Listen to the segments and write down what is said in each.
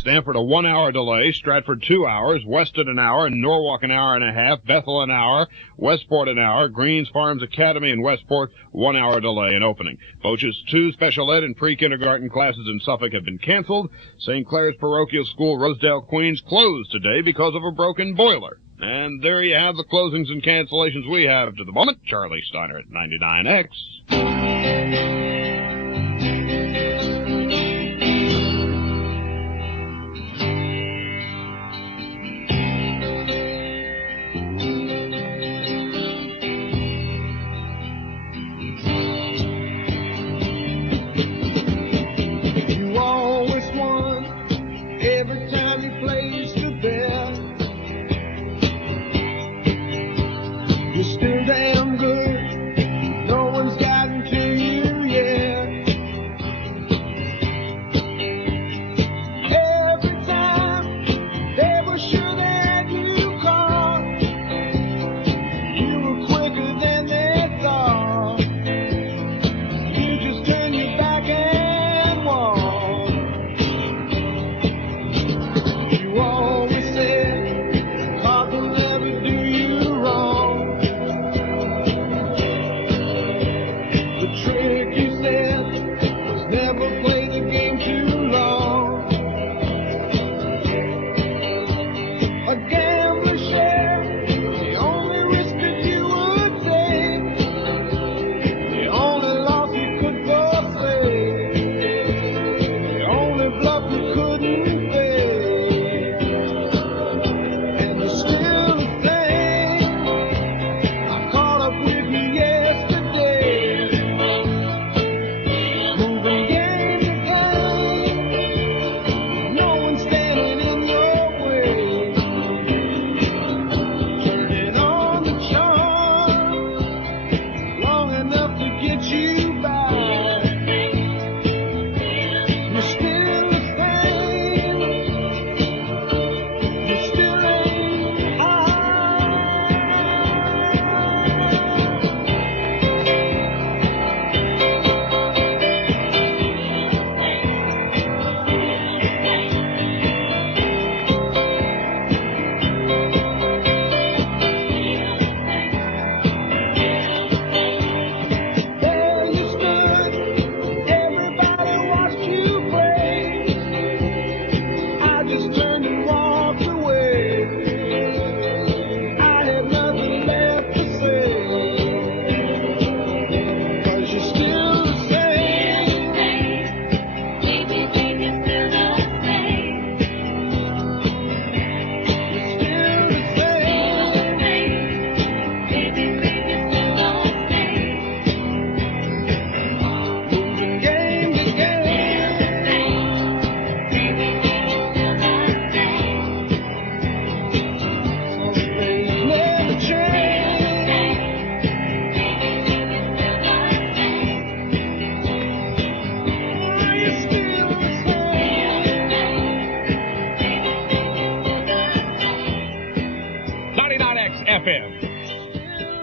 Stanford a 1 hour delay, Stratford 2 hours, Weston an hour, Norwalk an hour and a half, Bethel an hour, Westport an hour, Greens Farms Academy in Westport 1 hour delay in opening. Boch's 2 special ed and pre-kindergarten classes in Suffolk have been canceled. St. Clair's Parochial School, Rosedale, Queens, closed today because of a broken boiler. And there you have the closings and cancellations we have to the moment. Charlie Steiner at 99X.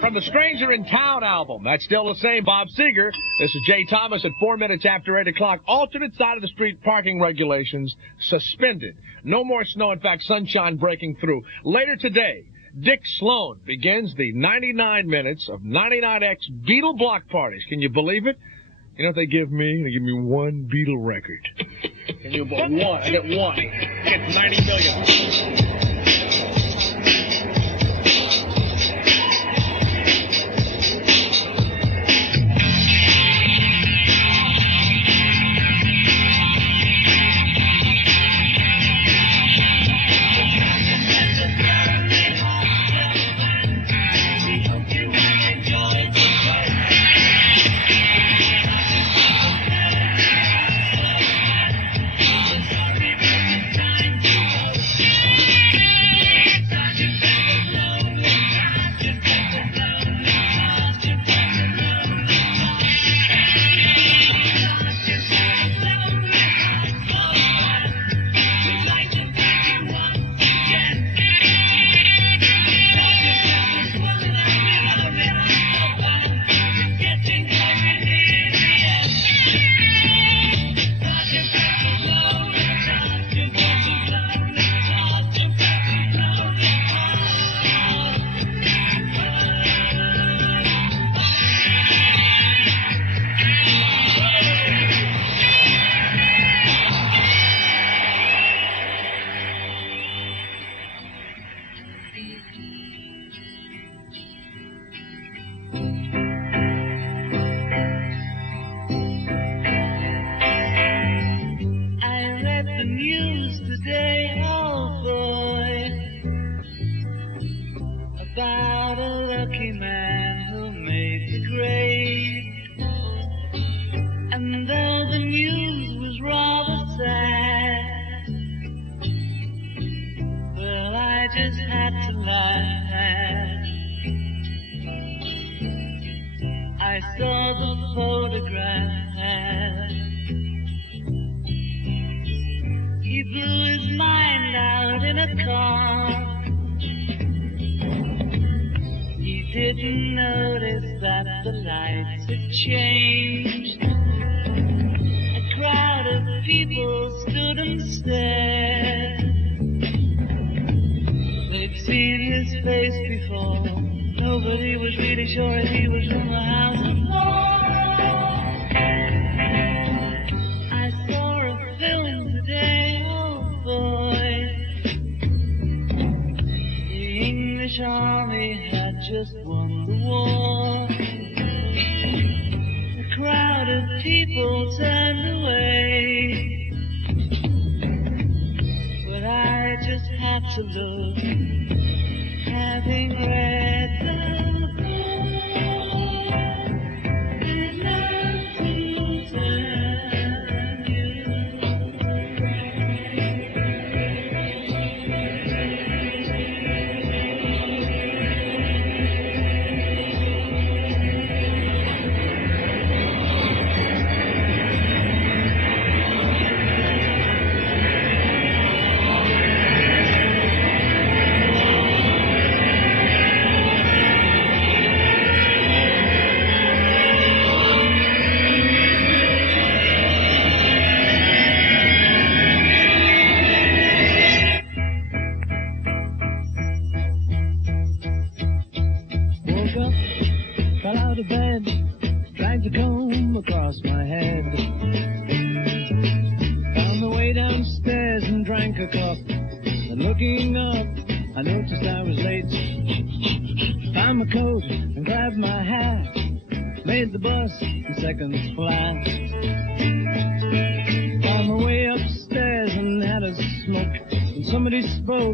From the Stranger in Town album. That's still the same, Bob Seger. This is Jay Thomas at 4 minutes after 8 o'clock. Alternate side of the street parking regulations suspended. No more snow. In fact, sunshine breaking through. Later today, Dick Sloan begins the 99 minutes of 99X Beatle block parties. Can you believe it? You know what they give me? They give me one Beatle record. Can you believe one? I get one. I get 90 million. the news today, oh boy, about a lucky man who made the grade. And though the news was rather sad, well, I just had to laugh. I saw the photograph. He blew his mind out in a car. He didn't notice that the lights had changed. A crowd of people stood and stared. They'd seen his face before. Nobody was really sure if he was from the House of Lords. I saw a film today, oh boy. The English army had just won the war. A crowd of people turned away, but I just had to look, having read the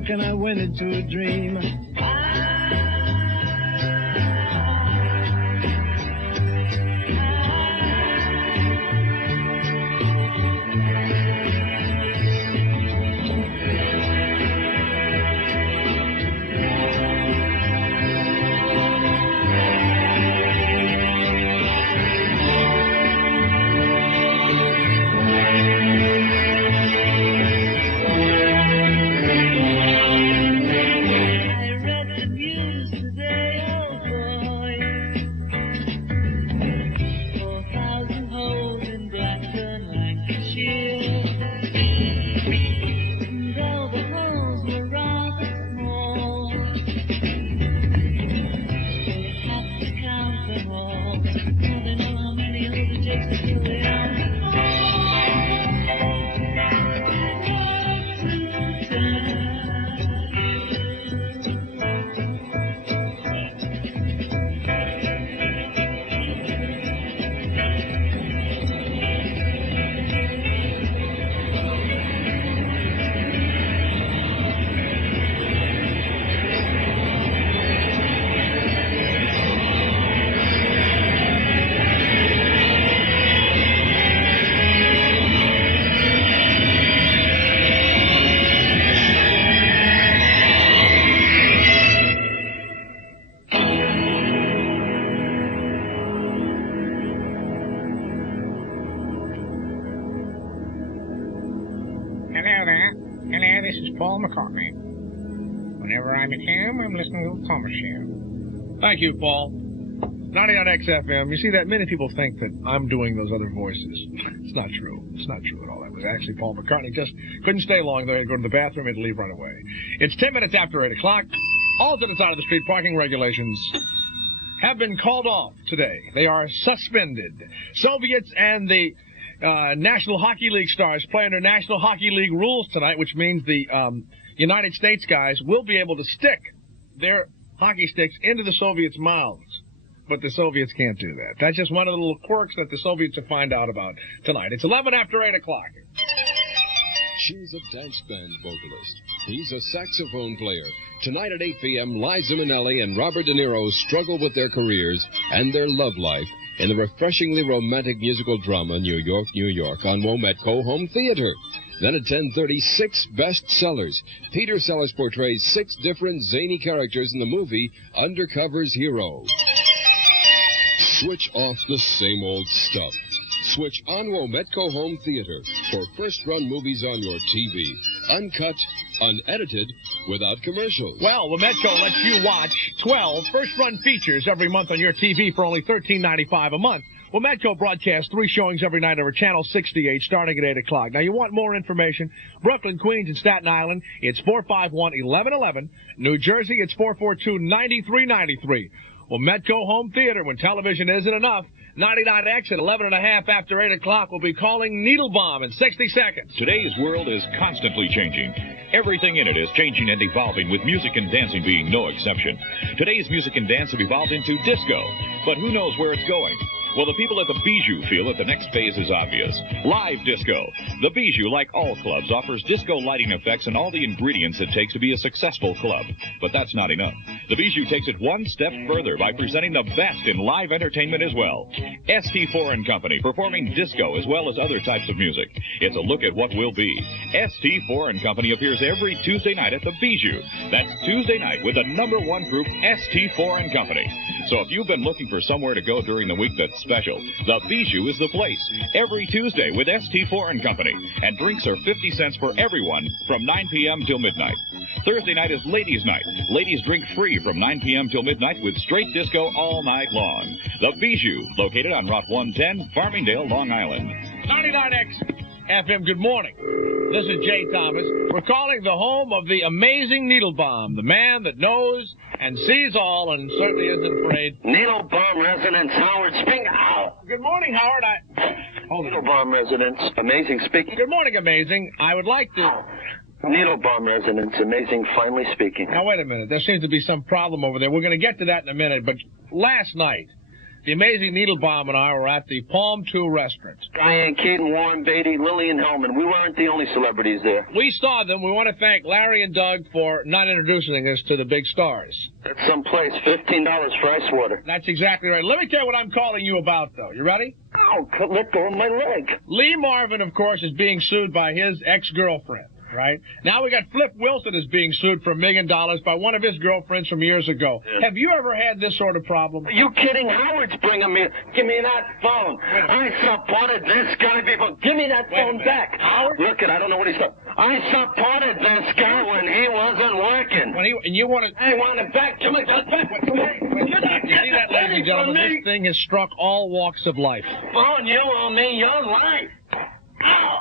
and I went into a dream. Thank you, Paul. 99XFM. You see that many people think that I'm doing those other voices. It's not true. It's not true at all. That was actually Paul McCartney. Just couldn't stay long there. He'd go to the bathroom and leave right away. It's 10 minutes after 8 o'clock. Alternate side of the street parking regulations have been called off today. They are suspended. Soviets and the National Hockey League stars play under National Hockey League rules tonight, which means the United States guys will be able to stick their hockey sticks into the Soviets' mouths. But the Soviets can't do that. That's just one of the little quirks that the Soviets will find out about tonight. It's 11 after 8 o'clock. She's a dance band vocalist. He's a saxophone player. Tonight at 8 p.m., Liza Minnelli and Robert De Niro struggle with their careers and their love life in the refreshingly romantic musical drama New York, New York on Wometco Home Theater. Then at 10:30, 6 bestsellers. Peter Sellers portrays 6 different zany characters in the movie Undercover's Hero. Switch off the same old stuff. Switch on Wometco Home Theater for first-run movies on your TV. Uncut, unedited, without commercials. Well, Wometco lets you watch 12 first-run features every month on your TV for only $13.95 a month. Wometco broadcasts 3 showings every night over Channel 68 starting at 8 o'clock. Now, you want more information? Brooklyn, Queens, and Staten Island, it's 451-1111. New Jersey, it's 442-9393. Wometco Home Theater, when television isn't enough. 99X at 11:30 after 8 o'clock. We'll be calling Needle Bomb in 60 seconds. Today's world is constantly changing. Everything in it is changing and evolving, with music and dancing being no exception. Today's music and dance have evolved into disco, but who knows where it's going? Well, the people at the Bijou feel that the next phase is obvious. Live disco. The Bijou, like all clubs, offers disco lighting effects and all the ingredients it takes to be a successful club. But that's not enough. The Bijou takes it one step further by presenting the best in live entertainment as well. ST4 and Company, performing disco as well as other types of music. It's a look at what will be. ST4 and Company appears every Tuesday night at the Bijou. That's Tuesday night with the #1 group, ST4 and Company. So if you've been looking for somewhere to go during the week that's special, the Bijou is the place. Every Tuesday with ST4 and Company. And drinks are 50 cents for everyone from 9 p.m. till midnight. Thursday night is Ladies' Night. Ladies drink free from 9 p.m. till midnight with straight disco all night long. The Bijou, located on Route 110, Farmingdale, Long Island. 99X FM, good morning. This is Jay Thomas. We're calling the home of the amazing Needle Bomb, the man that knows and sees all and certainly isn't afraid. Needle Bomb residence, Howard speaking. Ow! Good morning, Howard. Needle Bomb residence, amazing speaking. Good morning, amazing. I would like to... Needle Bomb residence, amazing, finally speaking. Now, wait a minute. There seems to be some problem over there. We're going to get to that in a minute, but last night, the amazing Needle Bomb and I were at the Palm 2 restaurant. Diane Keaton, Warren Beatty, Lillian Hellman. We weren't the only celebrities there. We saw them. We want to thank Larry and Doug for not introducing us to the big stars. That's someplace, $15 for ice water. That's exactly right. Let me tell you what I'm calling you about, though. You ready? Ow, let go of my leg. Lee Marvin, of course, is being sued by his ex-girlfriend. Right? Now we got Flip Wilson is being sued for $1 million by one of his girlfriends from years ago. Yeah. Have you ever had this sort of problem? Are you kidding? Howard's bringing me... Give me that phone. I supported this guy before... Give me that phone back. Howard? Look it, I don't know what he's talking... I supported this guy when he wasn't working. And you want I want it back. Give me that back. You see that, ladies and gentlemen? This thing has struck all walks of life. Phone, you owe me your life. Ow.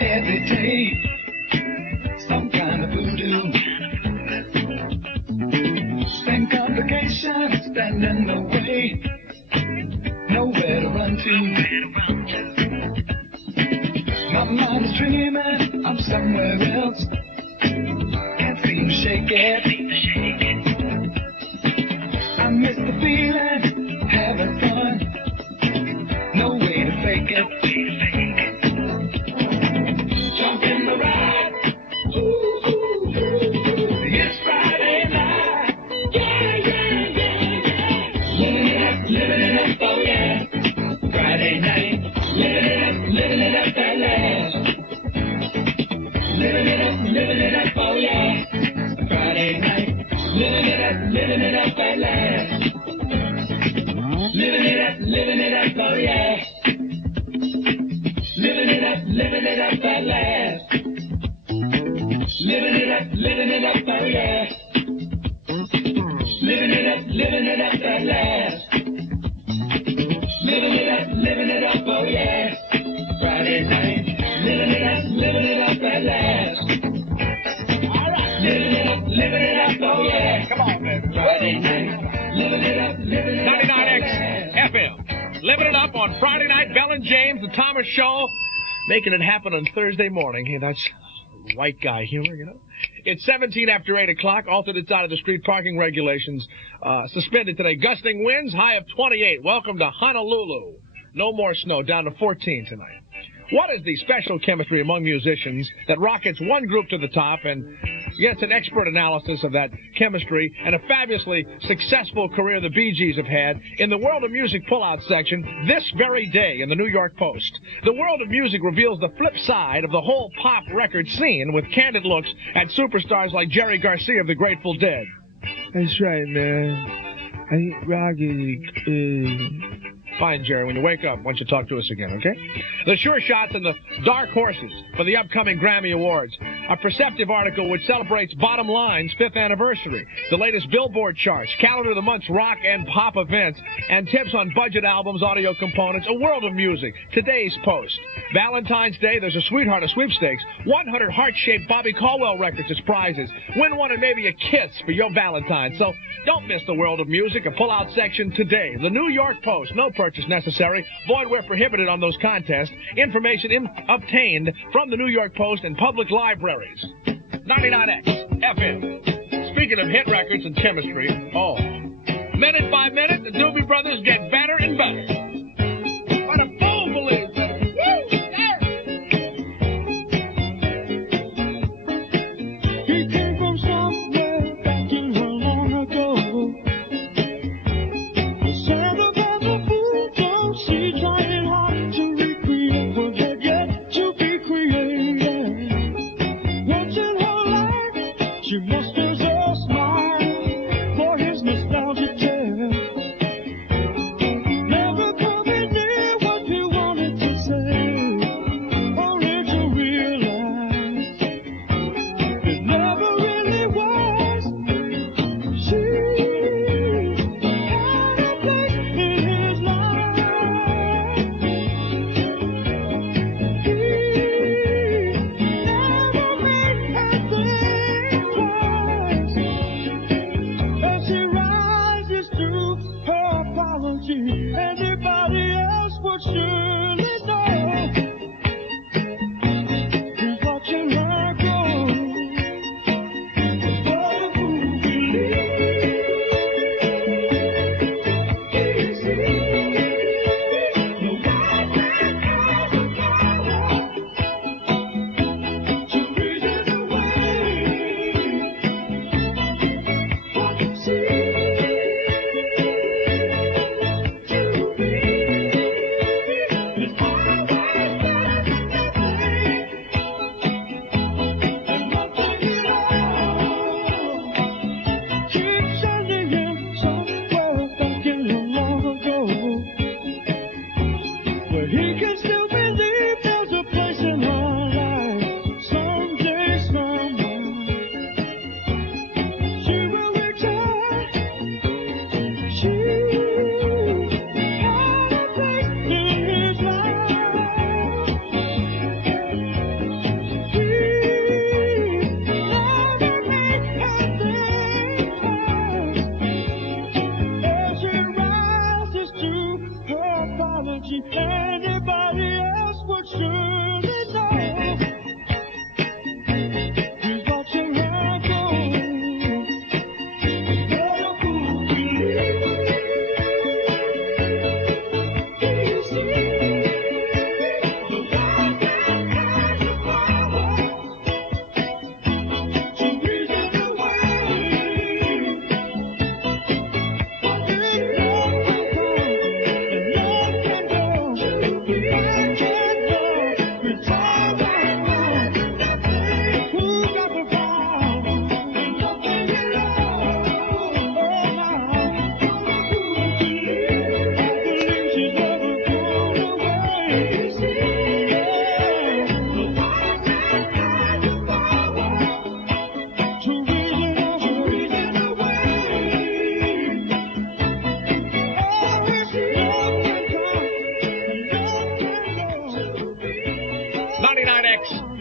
every day, some kind of voodoo. Same complications stand in the way, nowhere to run to. My mind is dreaming I'm somewhere else, can't seem to shake it. I miss the feeling, having fun, no way to fake it. Jump in the ride, ooh, ooh, ooh, ooh. It's Friday night, yeah, yeah, yeah, yeah. Living it up, oh yeah. Friday night, living it up at last. Living it up, oh yeah. Friday night, living it up at last. Living it up, oh yeah. Living it up at last. Living it up, oh yeah. Living it up at last. Living it up, oh yeah. Friday night, living it up at last. All right, living it up, oh yeah. Come on, man. Friday night, living it up. 99X FM. Living it up on Friday night. Bell and James, the Thomas Show, making it happen on Thursday morning. Hey, that's white guy humor, you know. It's 17 after 8 o'clock. Alternate side of the street parking regulations suspended today. Gusting winds, high of 28. Welcome to Honolulu. No more snow, down to 14 tonight. What is the special chemistry among musicians that rockets one group to the top and gets an expert analysis of that chemistry and a fabulously successful career the Bee Gees have had in the World of Music pullout section this very day in the New York Post? The World of Music reveals the flip side of the whole pop record scene with candid looks at superstars like Jerry Garcia of the Grateful Dead. That's right, man. I think rock is Fine, Jerry. When you wake up, why don't you talk to us again, okay? The sure shots and the dark horses for the upcoming Grammy Awards. A perceptive article which celebrates Bottom Line's 5th anniversary. The latest Billboard charts, calendar of the month's rock and pop events, and tips on budget albums, audio components, a world of music. Today's Post. Valentine's Day, there's a Sweetheart of Sweepstakes. 100 heart-shaped Bobby Caldwell records as prizes. Win one and maybe a kiss for your Valentine. So don't miss the World of Music, a pull-out section today. The New York Post. No purchase necessary. Void where prohibited on those contests. Information obtained from the New York Post and public libraries. 99X FM. Speaking of hit records and chemistry, minute by minute, the Doobie Brothers get better and better. What a fool believes it. He came from somewhere back in her long ago. The sound of the fool don't see, trying hard to recreate what had yet to be created. Once in her life, she musters a smile for his nostalgic tale. Never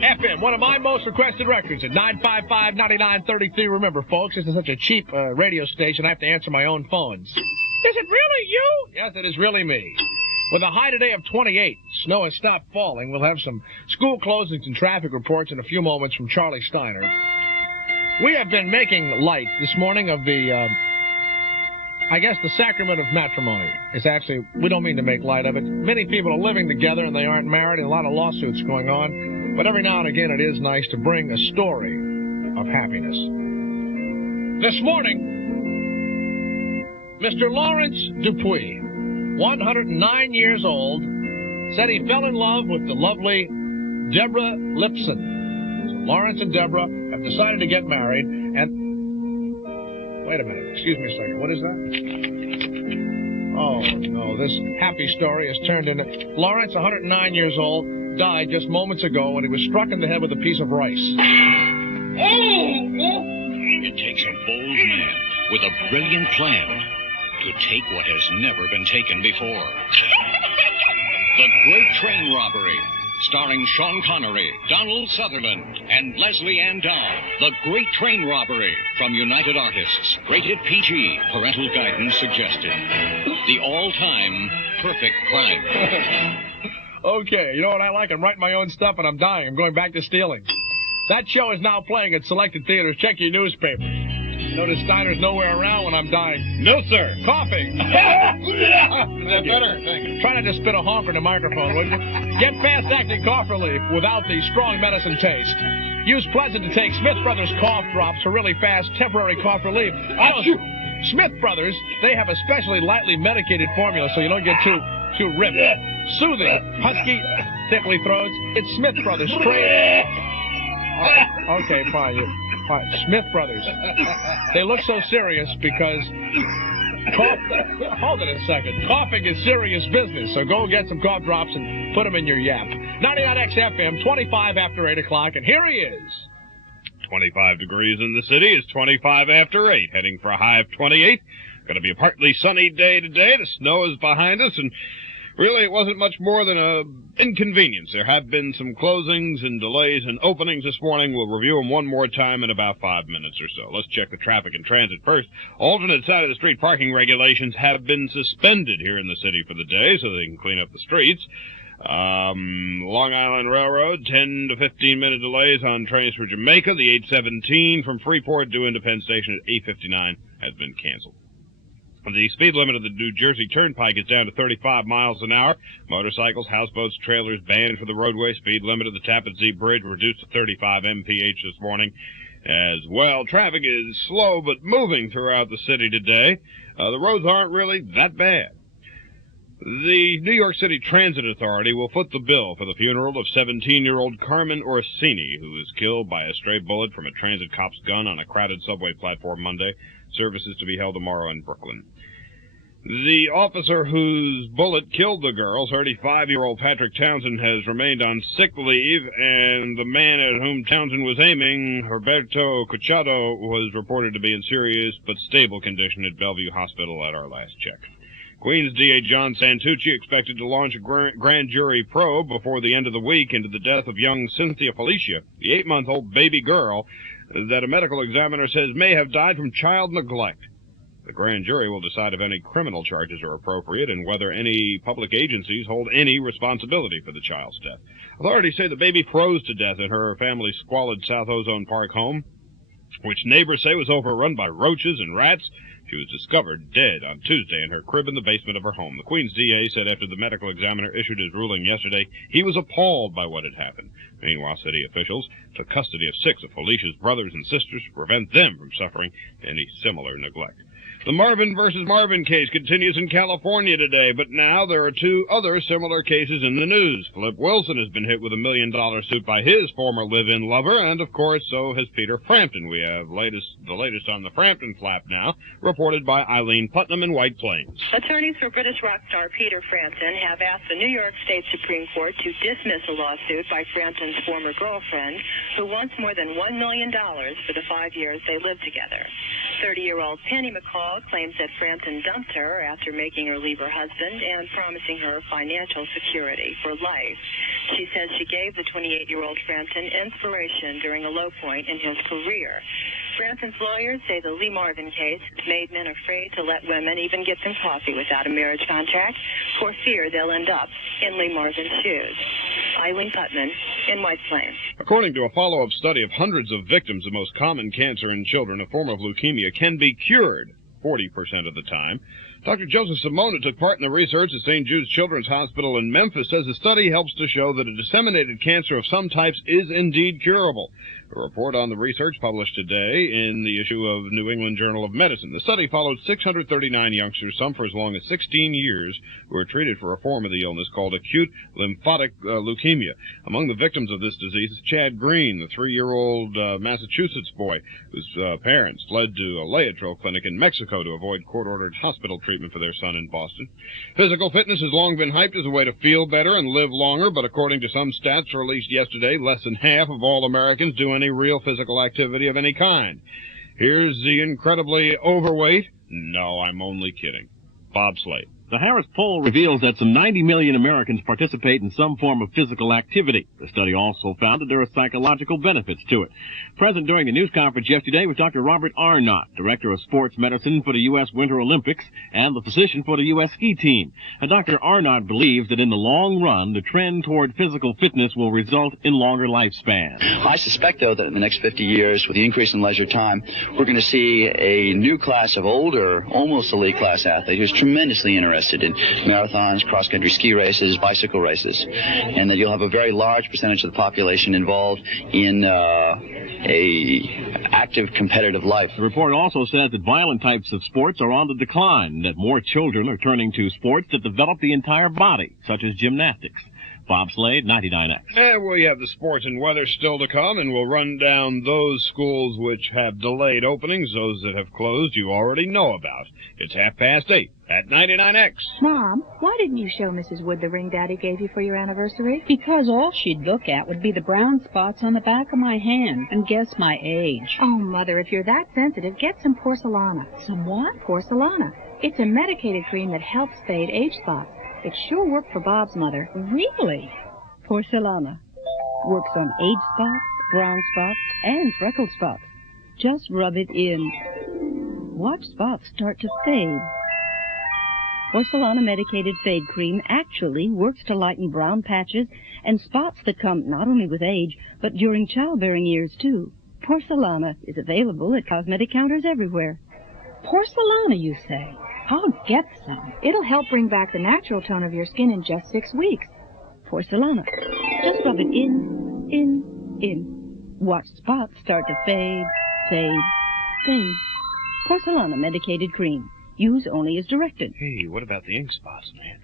FM, one of my most requested records at 955-9933. Remember, folks, this is such a cheap radio station, I have to answer my own phones. Is it really you? Yes, it is really me. With a high today of 28, snow has stopped falling. We'll have some school closings and traffic reports in a few moments from Charlie Steiner. We have been making light this morning of the, I guess the sacrament of matrimony. It's actually, we don't mean to make light of it. Many people are living together and they aren't married, and a lot of lawsuits going on. But every now and again, it is nice to bring a story of happiness. This morning, Mr. Lawrence Dupuis, 109 years old, said he fell in love with the lovely Deborah Lipson. So Lawrence and Deborah have decided to get married, and... Wait a minute. Excuse me a second. What is that? Oh, no. This happy story has turned into... Lawrence, 109 years old, died just moments ago when he was struck in the head with a piece of rice. It takes a bold man with a brilliant plan to take what has never been taken before. The Great Train Robbery, starring Sean Connery, Donald Sutherland, and Leslie Ann Dodd. The Great Train Robbery from United Artists. Rated PG. Parental guidance suggested. The all-time perfect crime. Okay, you know what I like? I'm writing my own stuff and I'm dying. I'm going back to stealing. That show is now playing at selected theaters. Check your newspapers. Notice Steiner's nowhere around when I'm dying. No, sir. Coughing. Is that better? Thank you. Try not to spit a honk in the microphone, would you? Get fast-acting cough relief without the strong medicine taste. Use Pleasant to take Smith Brothers cough drops for really fast temporary cough relief. Smith Brothers, they have a specially lightly medicated formula so you don't get too ripped. Soothing, husky, tickly throats. It's Smith Brothers. Okay, fine. Smith Brothers. They look so serious because... Hold it a second. Coughing is serious business, so go get some cough drops and put them in your yap. 99X FM, 25 after 8 o'clock, and here he is. 25 degrees in the city. It's 25 after 8, heading for a high of 28. Going to be a partly sunny day today. The snow is behind us, and really it wasn't much more than an inconvenience. There have been some closings and delays and openings this morning. We'll review them one more time in about 5 minutes or so. Let's check the traffic and transit first. Alternate side of the street parking regulations have been suspended here in the city for the day so they can clean up the streets. Long Island Railroad, 10 to 15 minute delays on trains for Jamaica. The 817 from Freeport due into Penn Station at 8:59 has been canceled. The speed limit of the New Jersey Turnpike is down to 35 miles an hour. Motorcycles, houseboats, trailers banned for the roadway. Speed limit of the Tappan Zee Bridge reduced to 35 mph this morning as well. Traffic is slow but moving throughout the city today. The roads aren't really that bad. The New York City Transit Authority will foot the bill for the funeral of 17-year-old Carmen Orsini, who was killed by a stray bullet from a transit cop's gun on a crowded subway platform Monday. Services to be held tomorrow in Brooklyn. The officer whose bullet killed the girl, 35-year-old Patrick Townsend, has remained on sick leave, and the man at whom Townsend was aiming, Roberto Cochado, was reported to be in serious but stable condition at Bellevue Hospital at our last check. Queens DA John Santucci expected to launch a grand jury probe before the end of the week into the death of young Cynthia Felicia, the 8-month-old baby girl that a medical examiner says may have died from child neglect. The grand jury will decide if any criminal charges are appropriate and whether any public agencies hold any responsibility for the child's death. Authorities say the baby froze to death in her family's squalid South Ozone Park home, which neighbors say was overrun by roaches and rats. She was discovered dead on Tuesday in her crib in the basement of her home. The Queens DA said after the medical examiner issued his ruling yesterday, he was appalled by what had happened. Meanwhile, city officials took custody of 6 of Felicia's brothers and sisters to prevent them from suffering any similar neglect. The Marvin versus Marvin case continues in California today, but now there are 2 other similar cases in the news. Flip Wilson has been hit with $1 million suit by his former live-in lover, and of course, so has Peter Frampton. We have the latest on the Frampton flap now, reported by Eileen Putnam in White Plains. Attorneys for British rock star Peter Frampton have asked the New York State Supreme Court to dismiss a lawsuit by Frampton's former girlfriend, who wants more than $1 million for the 5 years they lived together. 30-year-old Penny McCall claims that Frampton dumped her after making her leave her husband and promising her financial security for life. She says she gave the 28-year-old Frampton inspiration during a low point in his career. Frampton's lawyers say the Lee Marvin case has made men afraid to let women even get them coffee without a marriage contract for fear they'll end up in Lee Marvin's shoes. Eileen Putman in White Plains. According to a follow-up study of hundreds of victims, the most common cancer in children, a form of leukemia, can be cured 40% of the time. Dr. Joseph Simona took part in the research at St. Jude's Children's Hospital in Memphis, says the study helps to show that a disseminated cancer of some types is indeed curable. A report on the research published today in the issue of New England Journal of Medicine. The study followed 639 youngsters, some for as long as 16 years, who were treated for a form of the illness called acute lymphatic leukemia. Among the victims of this disease is Chad Green, the 3-year-old Massachusetts boy whose parents fled to a Laetrile clinic in Mexico to avoid court-ordered hospital treatment for their son in Boston. Physical fitness has long been hyped as a way to feel better and live longer, but according to some stats released yesterday, less than half of all Americans do any real physical activity of any kind. Here's the incredibly overweight. No, I'm only kidding. Bob Slade. The Harris poll reveals that some 90 million Americans participate in some form of physical activity. The study also found that there are psychological benefits to it. Present during the news conference yesterday was Dr. Robert Arnott, Director of Sports Medicine for the U.S. Winter Olympics and the physician for the U.S. ski team. And Dr. Arnott believes that in the long run, the trend toward physical fitness will result in longer lifespans. I suspect, though, that in the next 50 years, with the increase in leisure time, we're going to see a new class of older, almost elite class athlete who's tremendously interested in marathons, cross-country ski races, bicycle races, and that you'll have a very large percentage of the population involved in a active competitive life. The report also says that violent types of sports are on the decline, and that more children are turning to sports that develop the entire body, such as gymnastics. Bob Slade, 99X. And we have the sports and weather still to come, and we'll run down those schools which have delayed openings. Those that have closed you already know about. It's 8:30 at 99X. Mom, why didn't you show Mrs. Wood the ring Daddy gave you for your anniversary? Because all she'd look at would be the brown spots on the back of my hand and guess my age. Oh, Mother, if you're that sensitive, get some Porcelana. Some what? Porcelana. It's a medicated cream that helps fade age spots. It sure worked for Bob's mother. Really? Porcelana. Works on age spots, brown spots, and freckled spots. Just rub it in. Watch spots start to fade. Porcelana medicated fade cream actually works to lighten brown patches and spots that come not only with age, but during childbearing years, too. Porcelana is available at cosmetic counters everywhere. Porcelana, you say? I'll get some. It'll help bring back the natural tone of your skin in just 6 weeks. Porcelana. Just rub it in. Watch spots start to fade, fade, fade. Porcelana medicated cream. Use only as directed. Hey, what about the ink spots, man?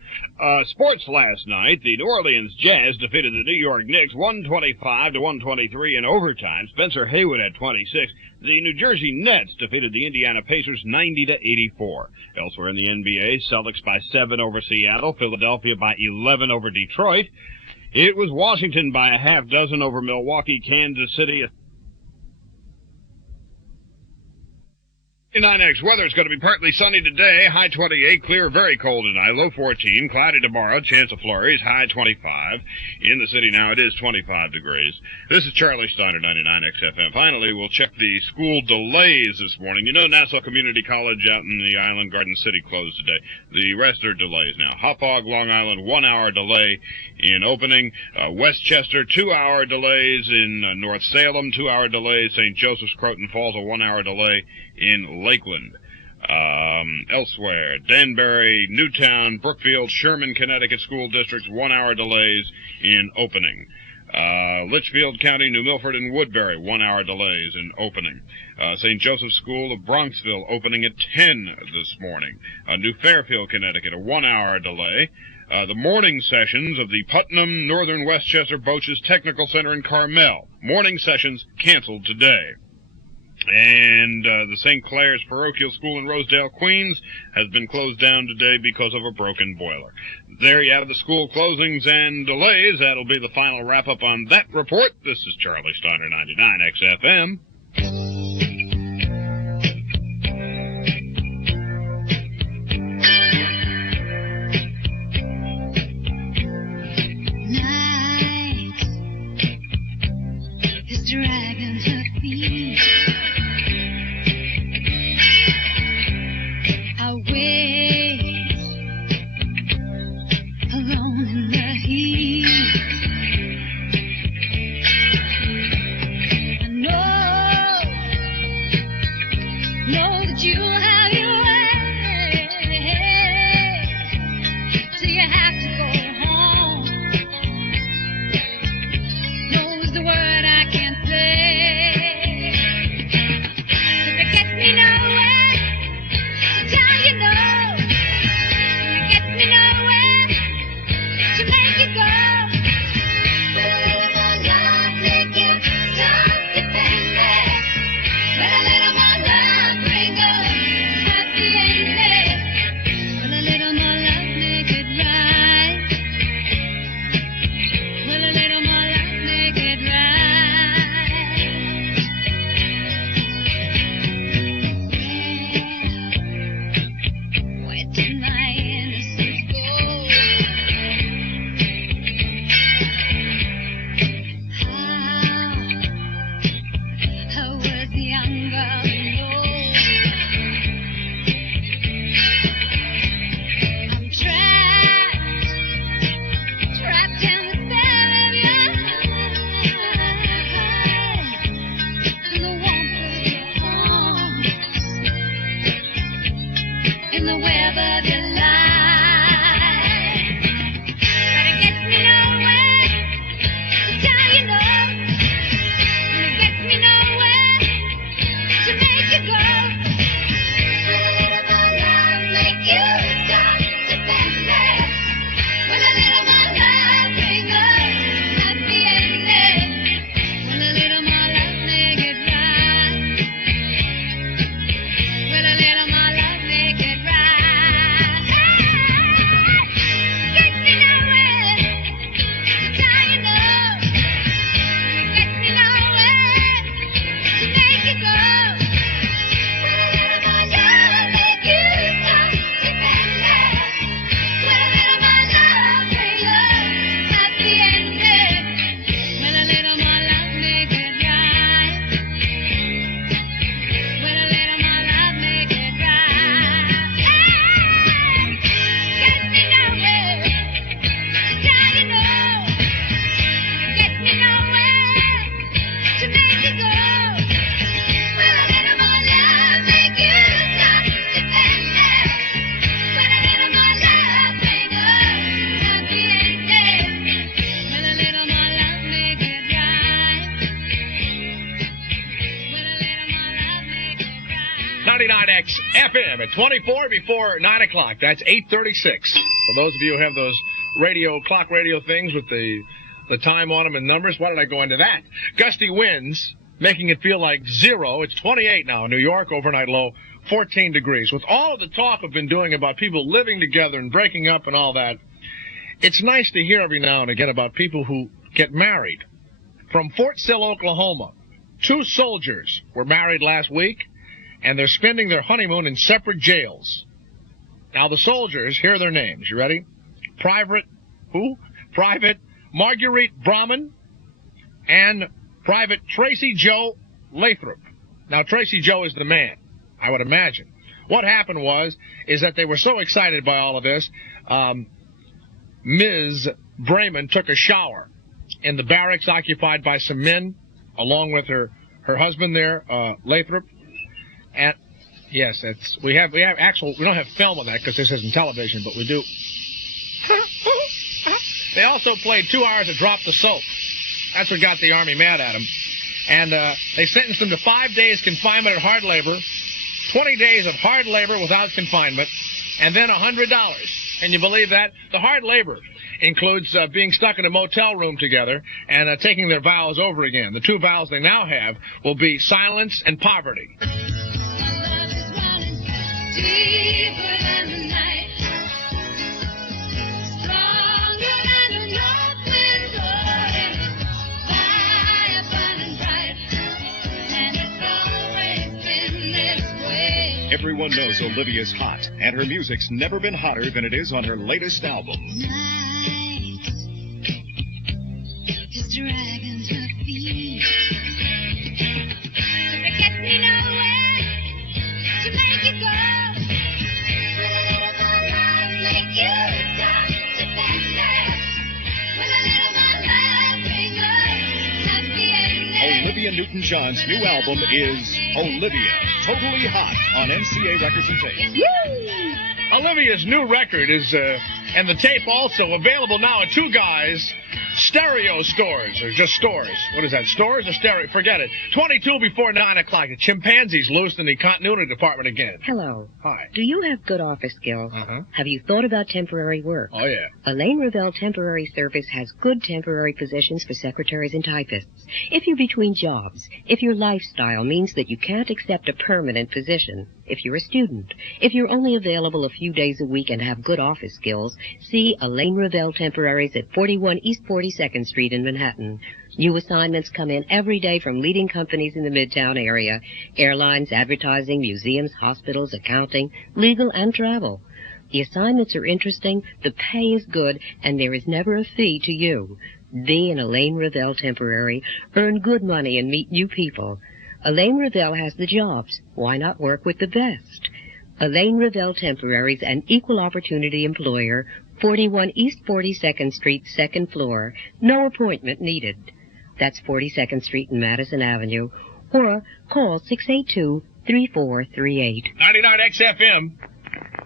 Sports last night. The New Orleans Jazz defeated the New York Knicks 125-123 in overtime. Spencer Haywood had 26. The New Jersey Nets defeated the Indiana Pacers 90-84. Elsewhere in the NBA, Celtics by 7 over Seattle, Philadelphia by 11 over Detroit. It was Washington by a half dozen over Milwaukee, Kansas City. 9X weather is going to be partly sunny today, high 28, clear, very cold tonight, low 14, cloudy tomorrow, chance of flurries, high 25. In the city now it is 25 degrees. This is Charlie Steiner, 99X FM. Finally, we'll check the school delays this morning. You know, Nassau Community College out in the island, Garden City, closed today. The rest are delays now. Hauppauge, Long Island, 1 hour delay in opening. Westchester, 2 hour delays in North Salem, 2 hour delays. St. Joseph's, Croton Falls, a 1 hour delay in Lakeland. Elsewhere, Danbury, Newtown, Brookfield, Sherman, Connecticut school districts, 1 hour delays in opening. Litchfield County, New Milford, and Woodbury, 1 hour delays in opening. St. Joseph's School of Bronxville opening at 10 this morning. New Fairfield, Connecticut, a 1 hour delay. The morning sessions of the Putnam, Northern Westchester, Boches Technical Center in Carmel. Morning sessions canceled today. And the St. Clair's Parochial School in Rosedale, Queens, has been closed down today because of a broken boiler. There you have the school closings and delays. That'll be the final wrap-up on that report. This is Charlie Steiner, 99X FM. dragging her feet away, alone in the heat. I know that you have your way, so you have to go home. Knows the word I can't say. If it gets me nowhere, to tell you no. If it gets me nowhere, to make you go. With a little more love, make you stop depending. With a little more love, bring a happy ending. With a little more love, make it right. With a little more love, make it right. Where did my innocence go? How was younger and old? I'm trapped in the spell of your eyes, in the warmth of your arms, in the web of your life. But it gets me nowhere to tell you no. And it gets me nowhere to make you go. With a little more love, make you stop depending. With a little more love, bring a happy ending. With a little more love, make it right. With a little more love, make it right. Gets me nowhere to tell you no. Gets me nowhere to make you go. With a little more love, make you stop depending. With a little more love, bring a happy ending. With a little more love, make it right. With a little more love, make it right. Gets me nowhere to tell you no. Gets me nowhere to make you go. With a little more love, make you stop depending. With a little more love, bring a happy ending. With a little more love, make it right. With a little more love, make it right. 99X FM at 24 before 9 o'clock. That's 8:36. For those of you who have those clock radio things with the time on them and numbers, why did I go into that? Gusty winds, making it feel like zero. It's 28 now in New York, overnight low 14 degrees. With all of the talk I've been doing about people living together and breaking up and all that, it's nice to hear every now and again about people who get married. From Fort Sill, Oklahoma, 2 soldiers were married last week, and they're spending their honeymoon in separate jails. Now, the soldiers, here are their names. You ready? Private Marguerite Brahman and Private Tracy Joe Lathrop. Now, Tracy Joe is the man, I would imagine. What happened is that they were so excited by all of this, Ms. Brayman took a shower in the barracks occupied by some men, along with her husband there, Lathrop. And yes, we don't have film on that because this isn't television, but we do. They also played 2 hours of Drop the Soap. That's what got the Army mad at him. And they sentenced him to 5 days confinement at hard labor, 20 days of hard labor without confinement, and then $100. Can you believe that? The hard labor includes being stuck in a motel room together and taking their vows over again. The 2 vows they now have will be silence and poverty. Deeper than the night, stronger than the north wind blowing, fire burning bright, and it's always been this way. Everyone knows Olivia's hot, and her music's never been hotter than it is on her latest album. Night is dragging her feet Olivia Newton-John's new album is Olivia, Totally Hot on NCA Records and Tapes. Olivia's new record is, and the tape also, available now at Two Guys Stereo Stores, or just stores. What is that, stores or stereo? Forget it. 22 before 9 o'clock. The chimpanzee's loose in the continuity department again. Hello. Hi. Do you have good office skills? Uh-huh. Have you thought about temporary work? Oh, yeah. Elaine Revell Temporary Service has good temporary positions for secretaries and typists. If you're between jobs, if your lifestyle means that you can't accept a permanent position, if you're a student, if you're only available a few days a week and have good office skills, see Elaine Revell Temporaries at 41 East 42nd Street in Manhattan. New assignments come in every day from leading companies in the Midtown area: airlines, advertising, museums, hospitals, accounting, legal, and travel. The assignments are interesting, the pay is good, and there is never a fee to you. Be an Elaine Revell Temporary. Earn good money and meet new people. Elaine Revell has the jobs. Why not work with the best? Elaine Revell Temporaries, an equal opportunity employer, 41 East 42nd Street, 2nd floor. No appointment needed. That's 42nd Street and Madison Avenue. Or call 682-3438. 99 XFM.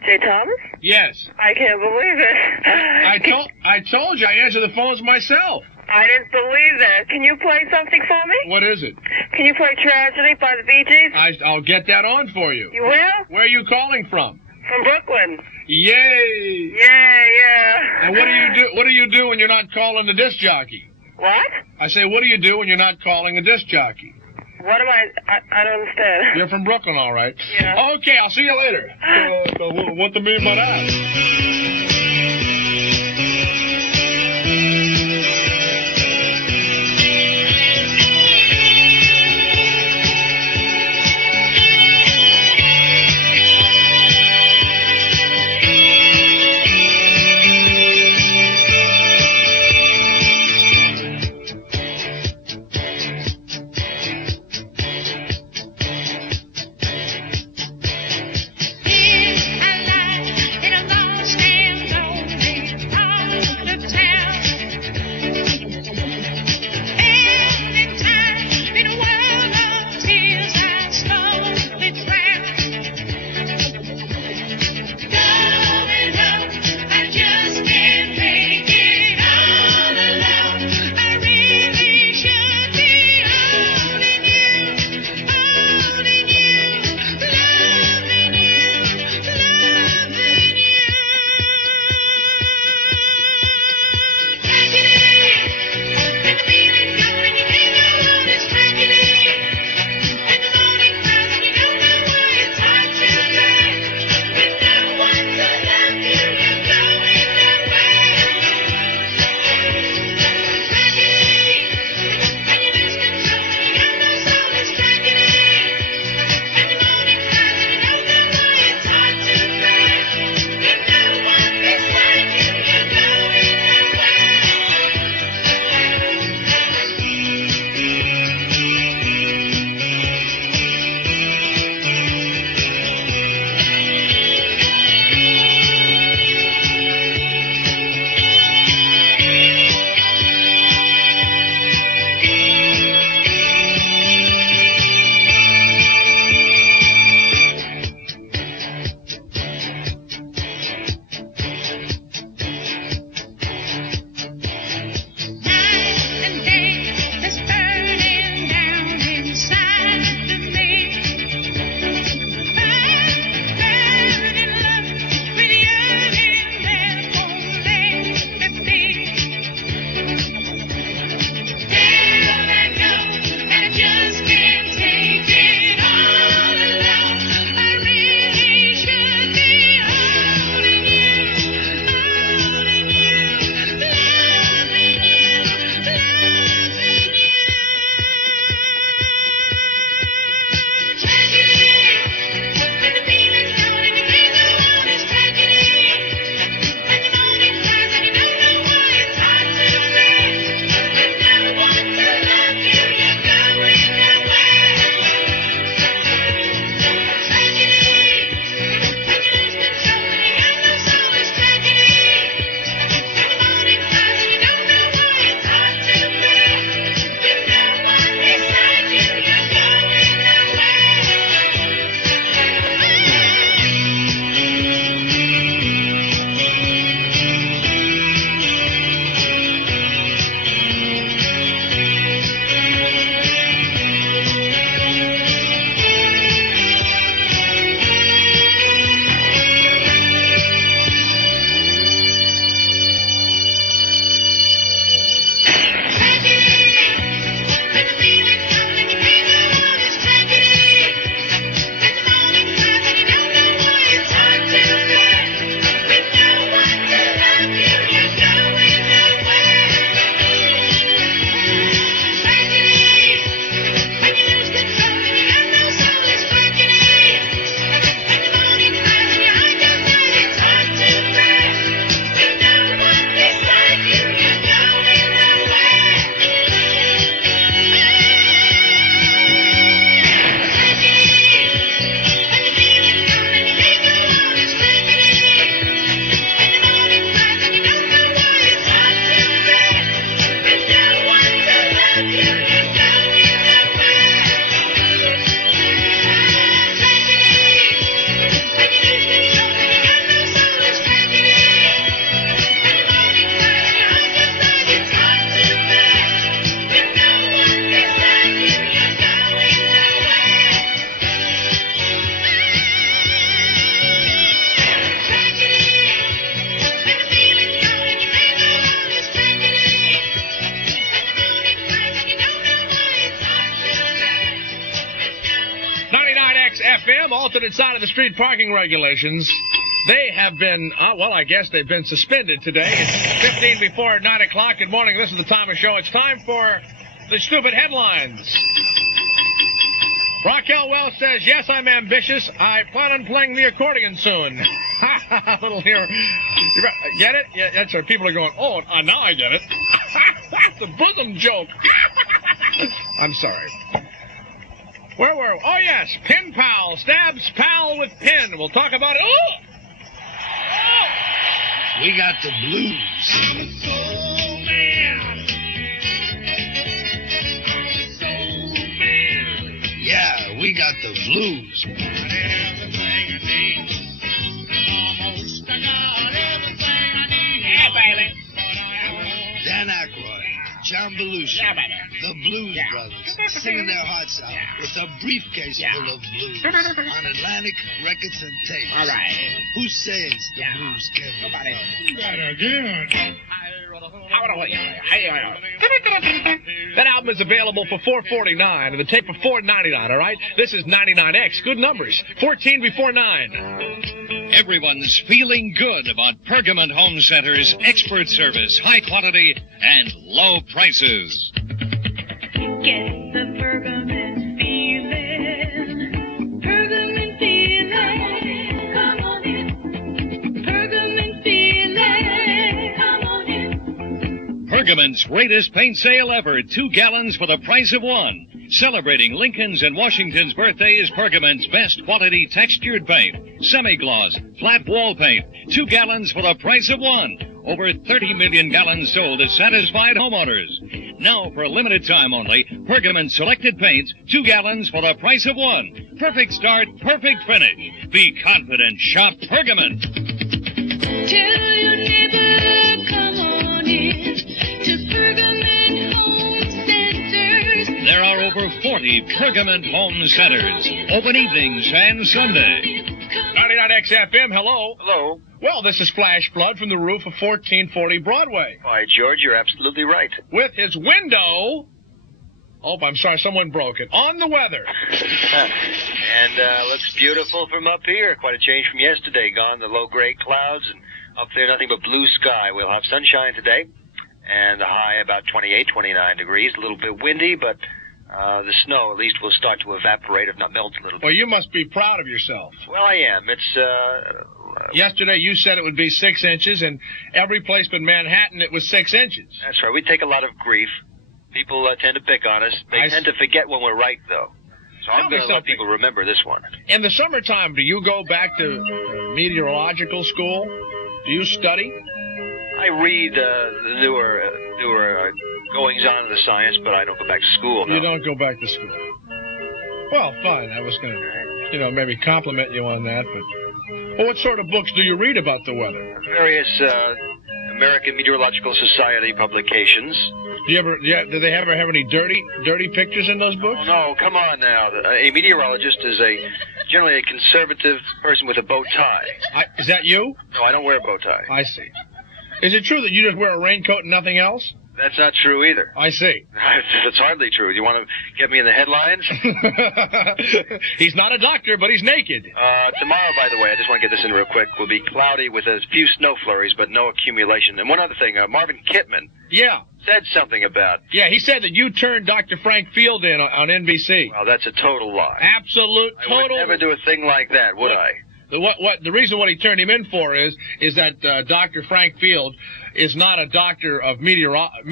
Jay Thomas? Yes. I can't believe it. I told you I answer the phones myself. I didn't believe that. Can you play something for me? What is it? Can you play Tragedy by the Bee Gees? I'll get that on for you. You will? Where are you calling from? From Brooklyn. Yay! Yeah. And what do you do when you're not calling the disc jockey? What? I say, what do you do when you're not calling a disc jockey? What am I don't understand. You're from Brooklyn, all right. Yeah. Okay, I'll see you later. What do you mean by that? FM, alternate side of the street parking regulations. They have been, I guess they've been suspended today. It's 15 before 9 o'clock. Good morning. This is the time of show. It's time for the stupid headlines. Raquel Wells says, yes, I'm ambitious. I plan on playing the accordion soon. Little here. Get it? Yeah, that's where people are going, now I get it. The bosom joke. I'm sorry. Where were we? Oh, yes. Pin pal stabs pal with pin. We'll talk about it. Oh! We got the blues. I'm a soul man. Yeah, we got the blues. Yeah, baby. Dan Aykroyd, John Belushi, the Blues Brothers, singing their hearts out with a briefcase full of blues on Atlantic Records and Tapes. All right. Who says the blues can't be Nobody. fun? Again. That album is available for $4.49 and the tape for $4.99, all right? This is 99X. Good numbers. 14 before 9. Everyone's feeling good about Pergament Home Center's expert service, high quality, and low prices. Get the Pergament feeling. Pergament feeling. Come on in. Pergament feeling. Come on in. Pergament's greatest paint sale ever, 2 gallons for the price of 1. Celebrating Lincoln's and Washington's birthdays, Pergament's best quality textured paint, semi-gloss, flat wall paint, 2 gallons for the price of 1. Over 30 million gallons sold to satisfied homeowners. Now, for a limited time only, Pergament selected paints, 2 gallons for the price of 1. Perfect start, perfect finish. Be confident, shop Pergament. Tell your neighbor, come on in to Pergament Home Centers. There are over 40 Pergament Home Centers, open evenings and Sunday. 99X FM, hello. Hello. Well, this is Flash Flood from the roof of 1440 Broadway. Why, George, you're absolutely right. With his window, I'm sorry, someone broke it, on the weather. And looks beautiful from up here. Quite a change from yesterday. Gone the low gray clouds, and up there nothing but blue sky. We'll have sunshine today, and the high about 28, 29 degrees. A little bit windy, but the snow at least will start to evaporate, if not melt a little bit. Well, you must be proud of yourself. Well, I am. It's yesterday you said it would be 6 inches, and every place but Manhattan it was 6 inches. That's right. We take a lot of grief. People tend to pick on us. They tend to forget when we're right, though. So I'm going to let people remember this one. In the summertime, do you go back to meteorological school? Do you study? I read the newer goings-on of the science, but I don't go back to school. No. You don't go back to school. Well, fine. I was going to, maybe compliment you on that, but... Well, what sort of books do you read about the weather? Various American Meteorological Society publications. Do they ever have any dirty pictures in those books? Oh, no, come on now. A meteorologist is generally a conservative person with a bow tie. Is that you? No, I don't wear a bow tie. I see. Is it true that you just wear a raincoat and nothing else? That's not true either. I see. That's hardly true. You want to get me in the headlines? He's not a doctor, but he's naked. Tomorrow, by the way, I just want to get this in real quick, will be cloudy with a few snow flurries, but no accumulation. And one other thing, Marvin Kittman said something about... Yeah, he said that you turned Dr. Frank Field in on NBC. Well, that's a total lie. Absolute total... I would never do a thing like that, would I? The reason what he turned him in for is that Dr. Frank Field is not a doctor of meteorology. How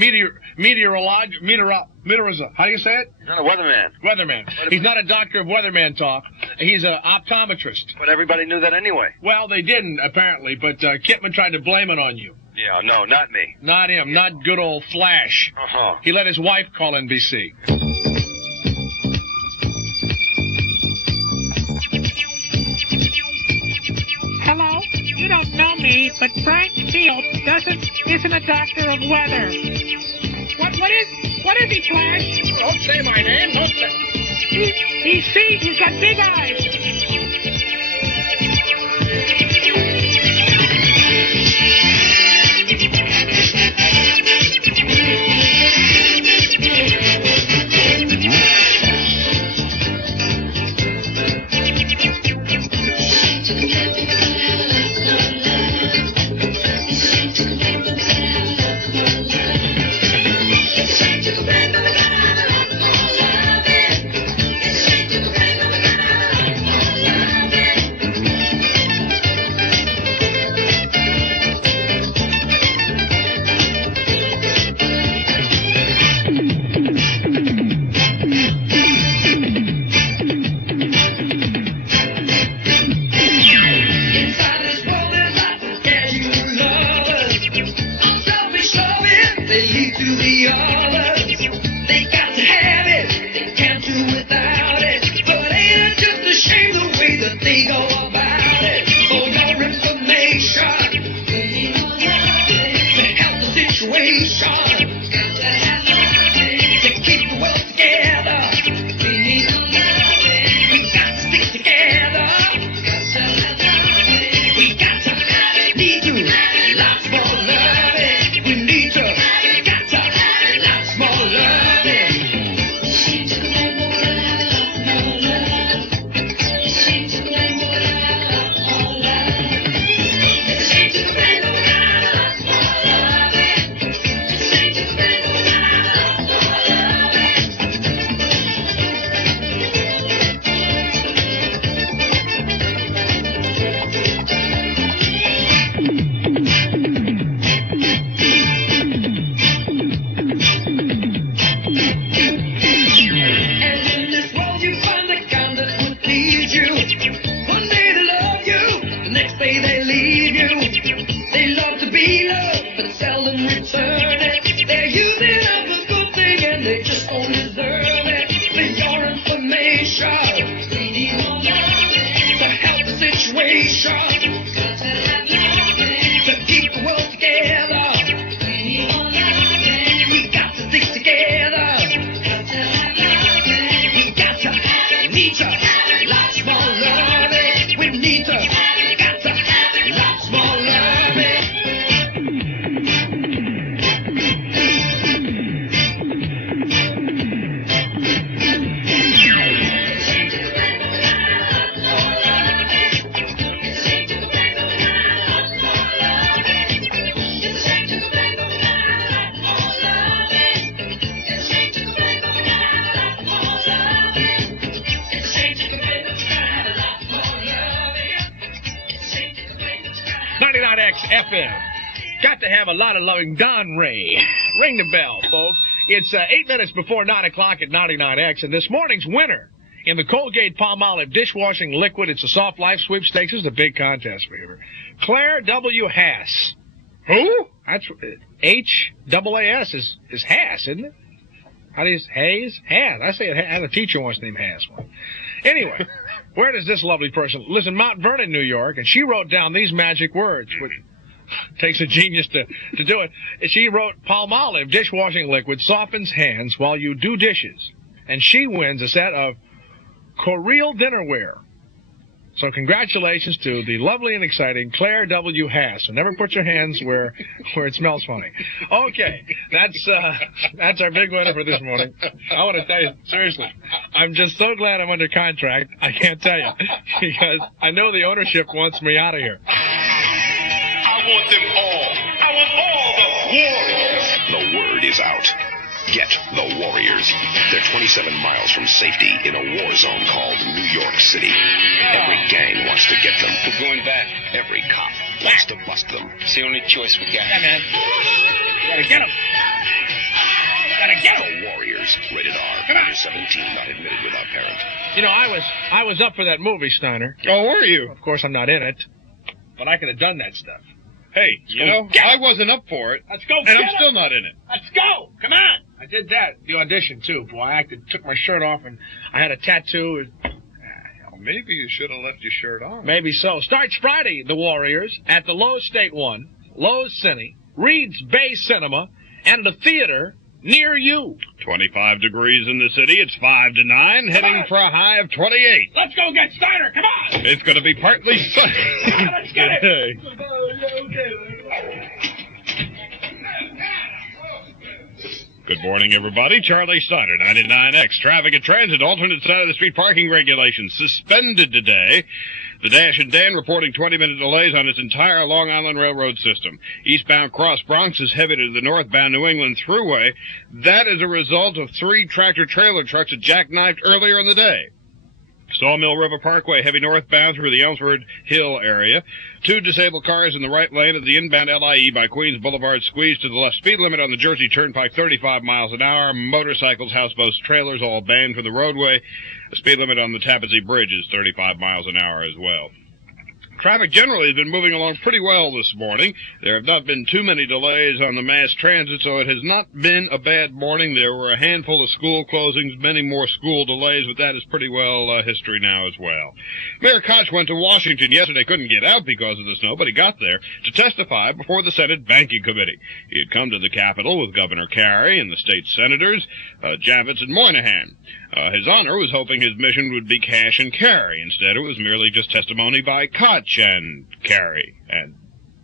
do you say it? He's not a weatherman. Weatherman. He's not a doctor of weatherman talk. He's an optometrist. But everybody knew that anyway. Well, they didn't, apparently, but Kittman tried to blame it on you. Yeah, no, not me. Not him. Not good old Flash. Uh-huh. He let his wife call NBC. Hello? You don't know me, but Frank Field isn't a doctor of weather. What is he, Flash? Don't say my name. Don't say... He sees. He's got big eyes. To keep the world together. We got to stick together. We got to need to lots more loving. We need to got to lots more loving. FM. Got to have a lot of loving. Don Ray. Ring the bell, folks. It's 8 minutes before 9 o'clock at 99X, and this morning's winner in the Colgate Palmolive dishwashing liquid, it's a Soft Life Sweepstakes. This is a big contest for you. Claire W. Haas. Who? That's H-A-A-S is Haas, isn't it? How do you say Hayes? Haas. I say it. I had a teacher once named Haas. Anyway, where does this lovely person lives in Mount Vernon, New York, and she wrote down these magic words, which takes a genius to do it. She wrote, Palmolive dishwashing liquid softens hands while you do dishes. And she wins a set of Correal dinnerware. So congratulations to the lovely and exciting Claire W. Haas. So never put your hands where it smells funny. Okay, that's our big winner for this morning. I want to tell you, seriously, I'm just so glad I'm under contract. I can't tell you, because I know the ownership wants me out of here. I want them all. I want all the Warriors. The word is out. Get the Warriors. They're 27 miles from safety in a war zone called New York City. Every gang wants to get them. We're going back. Every cop wants to bust them. It's the only choice we got. Yeah, man. Gotta get them. Gotta get them. The Warriors. Rated R. Under 17. Not admitted without parent. You know, I was up for that movie, Steiner. Oh, were you? Of course, I'm not in it, but I could have done that stuff. Hey, you know, I wasn't up for it. Let's go. And I'm still not in it. Let's go. Come on. I did that, the audition, too. Boy, I took my shirt off, and I had a tattoo. Maybe you should have left your shirt on. Maybe so. Starts Friday, the Warriors, at the Lowe's State One, Lowe's Cine, Reed's Bay Cinema, and a theater near you. 25 degrees in the city. It's 5 to 9, heading for a high of 28. Let's go get Steiner. Come on. It's going to be partly sunny. Let's get it. Good morning, everybody. Charlie Steiner, 99X. Traffic and transit, alternate side of the street parking regulations suspended today. The Dash and Dan reporting 20-minute delays on its entire Long Island Railroad system. Eastbound Cross Bronx is heavy to the northbound New England Thruway. That is a result of 3 tractor-trailer trucks that jackknifed earlier in the day. Sawmill River Parkway, heavy northbound through the Elmsford Hill area. 2 disabled cars in the right lane of the inbound LIE by Queens Boulevard squeezed to the left. Speed limit on the Jersey Turnpike, 35 miles an hour. Motorcycles, houseboats, trailers, all banned from the roadway. The speed limit on the Tappan Zee Bridge is 35 miles an hour as well. Traffic generally has been moving along pretty well this morning. There have not been too many delays on the mass transit, so it has not been a bad morning. There were a handful of school closings, many more school delays, but that is pretty well history now as well. Mayor Koch went to Washington yesterday. Couldn't get out because of the snow, but he got there to testify before the Senate Banking Committee. He had come to the Capitol with Governor Carey and the state senators, Javits and Moynihan. His Honor was hoping his mission would be cash and carry. Instead, it was merely just testimony by Koch and Carey. And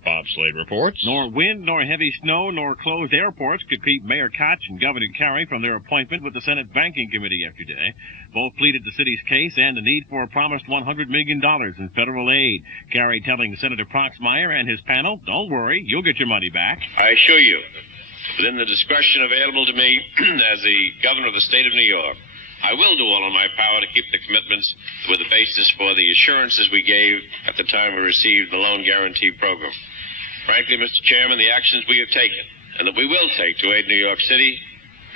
Bob Slade reports. Nor wind, nor heavy snow, nor closed airports could keep Mayor Koch and Governor Carey from their appointment with the Senate Banking Committee yesterday. Both pleaded the city's case and the need for a promised $100 million in federal aid. Carey telling Senator Proxmire and his panel, don't worry, you'll get your money back. I assure you, within the discretion available to me as the governor of the state of New York, I will do all in my power to keep the commitments that were the basis for the assurances we gave at the time we received the loan guarantee program. Frankly, Mr. Chairman, the actions we have taken and that we will take to aid New York City,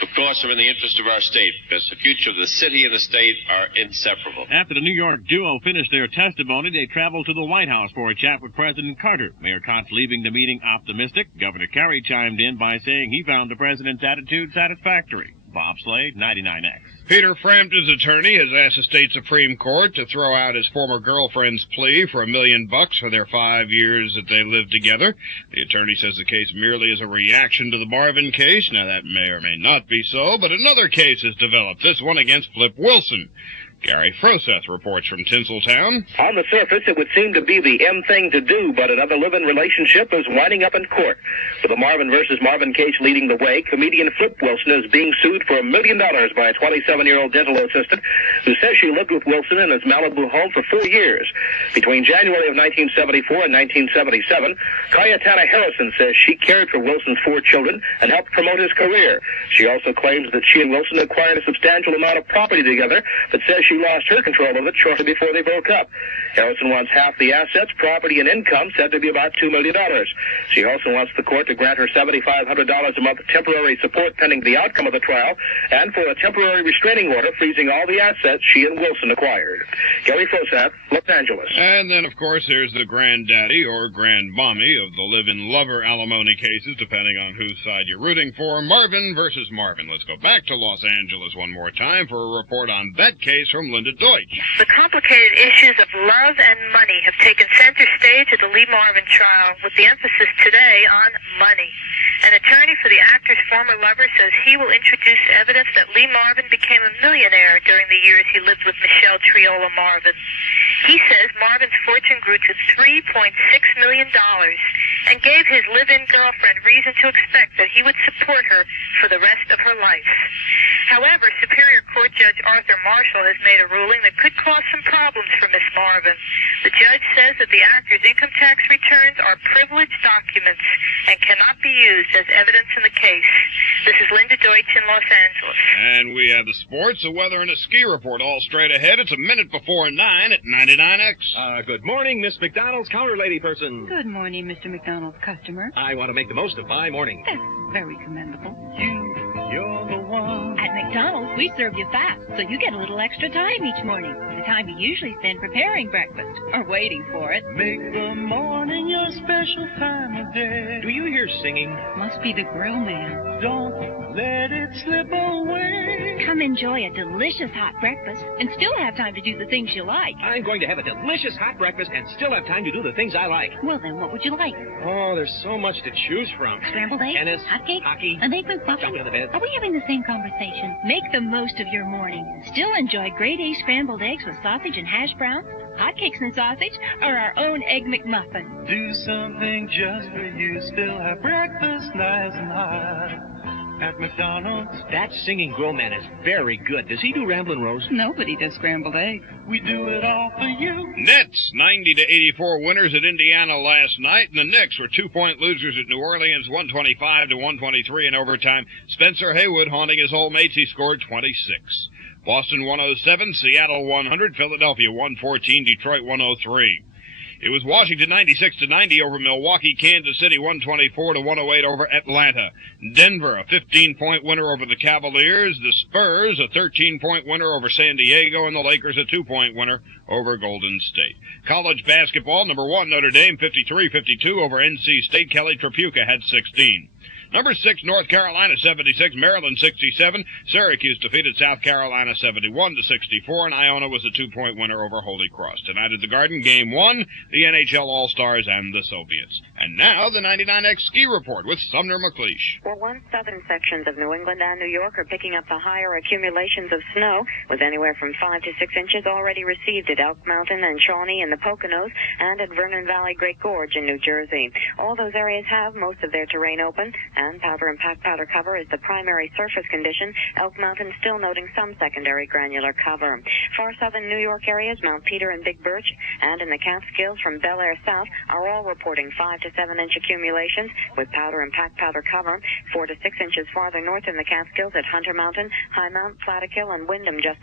of course, are in the interest of our state, because the future of the city and the state are inseparable. After the New York duo finished their testimony, they traveled to the White House for a chat with President Carter. Mayor Koch leaving the meeting optimistic. Governor Carey chimed in by saying he found the president's attitude satisfactory. Bobsleigh, 99X. Peter Frampton's attorney has asked the state Supreme Court to throw out his former girlfriend's plea for $1 million for their 5 years that they lived together. The attorney says the case merely is a reaction to the Marvin case. Now, that may or may not be so, but another case has developed, this one against Flip Wilson. Gary Froseth reports from Tinseltown. On the surface, it would seem to be the end thing to do, but another live-in relationship is winding up in court. With the Marvin versus Marvin case leading the way, comedian Flip Wilson is being sued for $1 million by a 27-year-old dental assistant who says she lived with Wilson in his Malibu home for 4 years. Between January of 1974 and 1977, Cayetana Harrison says she cared for Wilson's 4 children and helped promote his career. She also claims that she and Wilson acquired a substantial amount of property together, but says she lost her control of it shortly before they broke up. Harrison wants half the assets, property, and income, said to be about $2 million. She also wants the court to grant her $7,500 a month temporary support pending the outcome of the trial, and for a temporary restraining order freezing all the assets she and Wilson acquired. Gary Froseth, Los Angeles. And then, of course, there's the granddaddy or grandmommy of the live-in lover alimony cases, depending on whose side you're rooting for. Marvin versus Marvin. Let's go back to Los Angeles one more time for a report on that case from Linda Deutsch. The complicated issues of love and money have taken center stage at the Lee Marvin trial, with the emphasis today on money. An attorney for the actor's former lover says he will introduce evidence that Lee Marvin became a millionaire during the years he lived with Michelle Triola Marvin. He says Marvin's fortune grew to $3.6 million and gave his live-in girlfriend reason to expect that he would support her for the rest of her life. However, Superior Court Judge Arthur Marshall has made a ruling that could cause some problems for Miss Marvin. The judge says that the actor's income tax returns are privileged documents and cannot be used as evidence in the case. This is Linda Deutsch in Los Angeles. And we have the sports, the weather, and a ski report all straight ahead. It's a minute before 9 at 99X. Good morning, Miss McDonald's counter lady person. Good morning, Mr. McDonald's customer. I want to make the most of my morning. That's very commendable. You're the one. At McDonald's, we serve you fast, so you get a little extra time each morning. The time you usually spend preparing breakfast or waiting for it. Make the morning your special time of day. Do you hear singing? Must be the grill man. Don't let it slip away. Come enjoy a delicious hot breakfast and still have time to do the things you like. I'm going to have a delicious hot breakfast and still have time to do the things I like. Well, then what would you like? Oh, there's so much to choose from. Scrambled eggs? Tennis. Hotcakes? Hockey. An egg McMuffin? Jump into the bed. Are we having the same conversation? Make the most of your morning and still enjoy grade A scrambled eggs with sausage and hash browns, hotcakes and sausage, or our own egg McMuffin. Do something just for you. Still have breakfast nice and hot. At McDonald's. That singing grill man is very good. Does he do Ramblin' Rose? Nobody does scrambled eggs. We do it all for you. Nets, 90-84 winners at Indiana last night, and the Knicks were 2-point losers at New Orleans, 125-123 in overtime. Spencer Haywood, haunting his old mates, he scored 26. Boston 107, Seattle 100, Philadelphia 114, Detroit 103. It was Washington 96-90 over Milwaukee, Kansas City 124-108 over Atlanta. Denver, a 15-point winner over the Cavaliers. The Spurs, a 13-point winner over San Diego, and the Lakers, a 2-point winner over Golden State. College basketball, number 1, Notre Dame 53-52 over NC State. Kelly Tripucka had 16. Number 6, North Carolina 76, Maryland 67. Syracuse defeated South Carolina 71-64, and Iona was a 2-point winner over Holy Cross. Tonight at the Garden, Game 1, the NHL All-Stars and the Soviets. And now the 99X Ski Report with Sumner McLeish. Well, one southern sections of New England and New York are picking up the higher accumulations of snow, with anywhere from 5 to 6 inches already received at Elk Mountain and Shawnee in the Poconos and at Vernon Valley Great Gorge in New Jersey. All those areas have most of their terrain open, and powder and packed powder cover is the primary surface condition. Elk Mountain still noting some secondary granular cover. Far southern New York areas, Mount Peter and Big Birch, and in the Catskills from Bel Air south are all reporting 5 to 7 inch accumulations with powder and packed powder cover. 4 to 6 inches farther north in the Catskills at Hunter Mountain, High Mount, Plattekill, and Windham just